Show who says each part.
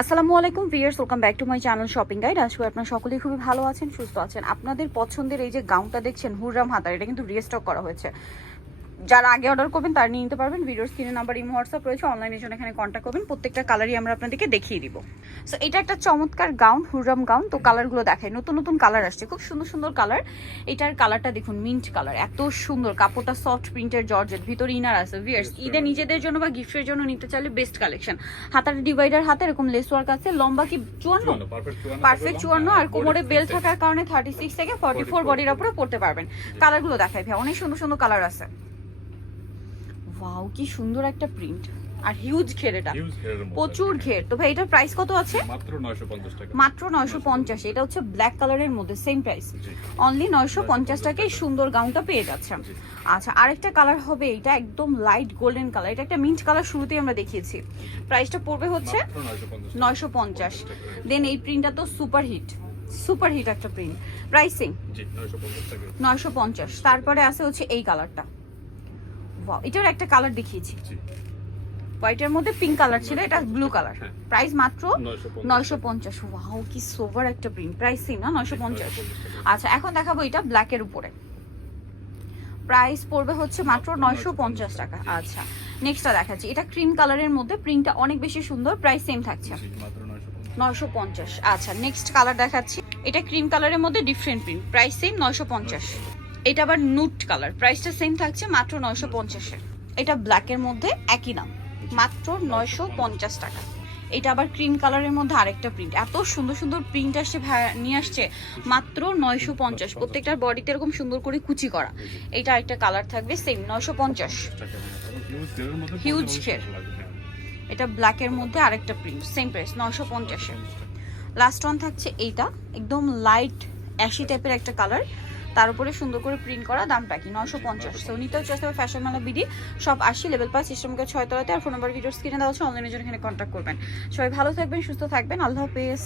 Speaker 1: আসসালামু আলাইকুম viewers welcome back to my channel shopping guide. আজকে আপনার সকলেই খুবই ভালো আছেন, সুস্থ আছেন। আপনাদের পছন্দের এই যে গাউনটা দেখছেন হুররাম হাতার, এটা কিন্তু রিস্টক করা হয়েছে। যারা আগে অর্ডার করবেন তারা নিয়ে নিতে পারবেন। ভিডিওর স্ক্রিনে নাম্বার ইমো হোয়াটসঅ্যাপ রয়েছে অনলাইনের জন্য এখানে কন্ট্যাক্ট করবেন। প্রত্যেকটা কালারই আমরা আপনাদেরকে দেখিয়ে দিব। সো এটা একটা চমৎকার গাউন হুররাম গাউন তো কালারগুলো দেখায় নতুন নতুন কালার আসছে। খুব সুন্দর সুন্দর কালার এটার কালারটা দেখুন মিন্ট কালার এত সুন্দর। কাপড়টা সফট প্রিন্টের জর্জেট ভিতরে ইনার আছে ভিয়ার্স ঈদে নিজেদের জন্য বা গিফটের জন্য নিতে চাইলে বেস্ট কালেকশন হাতার ডিভাইডার হাতে এরকম লেস ওয়ার্ক আছে। লম্বা কি? চুয়ান্ন? পারফেক্ট চুয়ান্ন আর কোমরে বেল থাকার কারণে থার্টি সিক্স থেকে ফর্টি ফোর বডির উপরে পড়তে পারবেন। কালারগুলো দেখাই ভাই। অনেক সুন্দর সুন্দর কালার আছে। ওয়াও কি সুন্দর একটা প্রিন্ট আর হিউজ ঘের এটা। প্রচুর ঘের। তো ভাই এটার প্রাইস কত আছে?
Speaker 2: মাত্র 950 টাকা।
Speaker 1: মাত্র নয়শো পঞ্চাশ। এটা হচ্ছে ব্ল্যাক কালারের মধ্যে সেম প্রাইস অনলি নয়শো পঞ্চাশ টাকায় সুন্দর গাউনটা পেয়ে যাচ্ছেন। আচ্ছা আরেকটা কালার হবে এটা একদম লাইট গোল্ডেন কালার এটা একটা মিন্ট কালার শুরুতেই আমরা দেখিয়েছি। প্রাইসটা পড়বে হচ্ছে
Speaker 2: 950
Speaker 1: নয়শো পঞ্চাশ দেন এই প্রিন্টটা তো সুপার হিট সুপার হিট একটা প্রিন্ট প্রাইসিং
Speaker 2: 950
Speaker 1: নয়শো পঞ্চাশ তারপরে আছে হচ্ছে এই কালারটা এটার একটা কালার দেখিয়েছি। হোয়াইটের মধ্যে পিঙ্ক কালার ছিল এটা ব্লু কালার। প্রাইস মাত্র
Speaker 2: 950
Speaker 1: নয়শো পঞ্চাশ। ওয়াও কি সোভার একটা প্রিন্ট প্রাইসিং না? নয়শো পঞ্চাশ। আচ্ছা এখন দেখাবো এটা ব্ল্যাকের উপরে। প্রাইস পড়বে হচ্ছে মাত্র নয়শো পঞ্চাশ টাকা। আচ্ছা নেক্সটটা দেখাচ্ছি। এটা ক্রিম কালারের মধ্যে প্রিন্টটা অনেক বেশি সুন্দর প্রাইস সেম থাকছে।
Speaker 2: জি মাত্র 950
Speaker 1: নয়শো পঞ্চাশ। আচ্ছা নেক্সট কালার দেখাচ্ছি। এটা ক্রিম কালারের মধ্যে ডিফারেন্ট প্রিন্ট প্রাইস সেম নয়শো পঞ্চাশ। এটা আবার নুট কালার প্রাইসটা সেম থাকছে মাত্র নয়শো পঞ্চাশের এটা ব্ল্যাকের মধ্যে একই দাম। মাত্র নয়শো পঞ্চাশ টাকা। এটা আবার ক্রিম কালারের মধ্যে আরেকটা প্রিন্ট এত সুন্দর সুন্দর প্রিন্ট আসছে নিয়ে আসছে মাত্র নয়শো পঞ্চাশ। প্রত্যেকটার বডিতে এরকম সুন্দর করে কুচি করা। এটা আরেকটা কালার থাকবে সেম নয়শো পঞ্চাশ।
Speaker 2: হিউজ হ্যাঁ।
Speaker 1: এটা ব্ল্যাকের মধ্যে আরেকটা প্রিন্ট সেম প্রাইস নয়শো পঞ্চাশের লাস্ট ওয়ান থাকছে এইটা, একদম লাইট অ্যাশি টাইপের একটা কালার তার উপরে সুন্দর করে প্রিন্ট করা দামটা কি? নয়শো পঞ্চাশ। তো নিতেও চেষ্টা হবে ফ্যাশন মালা বিডি সব আশি লেভেল পাঁচ সিস্টেমকে ছয় তলাতে আর ফোন নাম্বার ভিডিও স্ক্রিনে দেওয়া হচ্ছে অনলাইনের জন্য এখানে কন্ট্যাক্ট করবেন। সবাই ভালো থাকবেন সুস্থ থাকবেন আল্লাহ হাফেজ।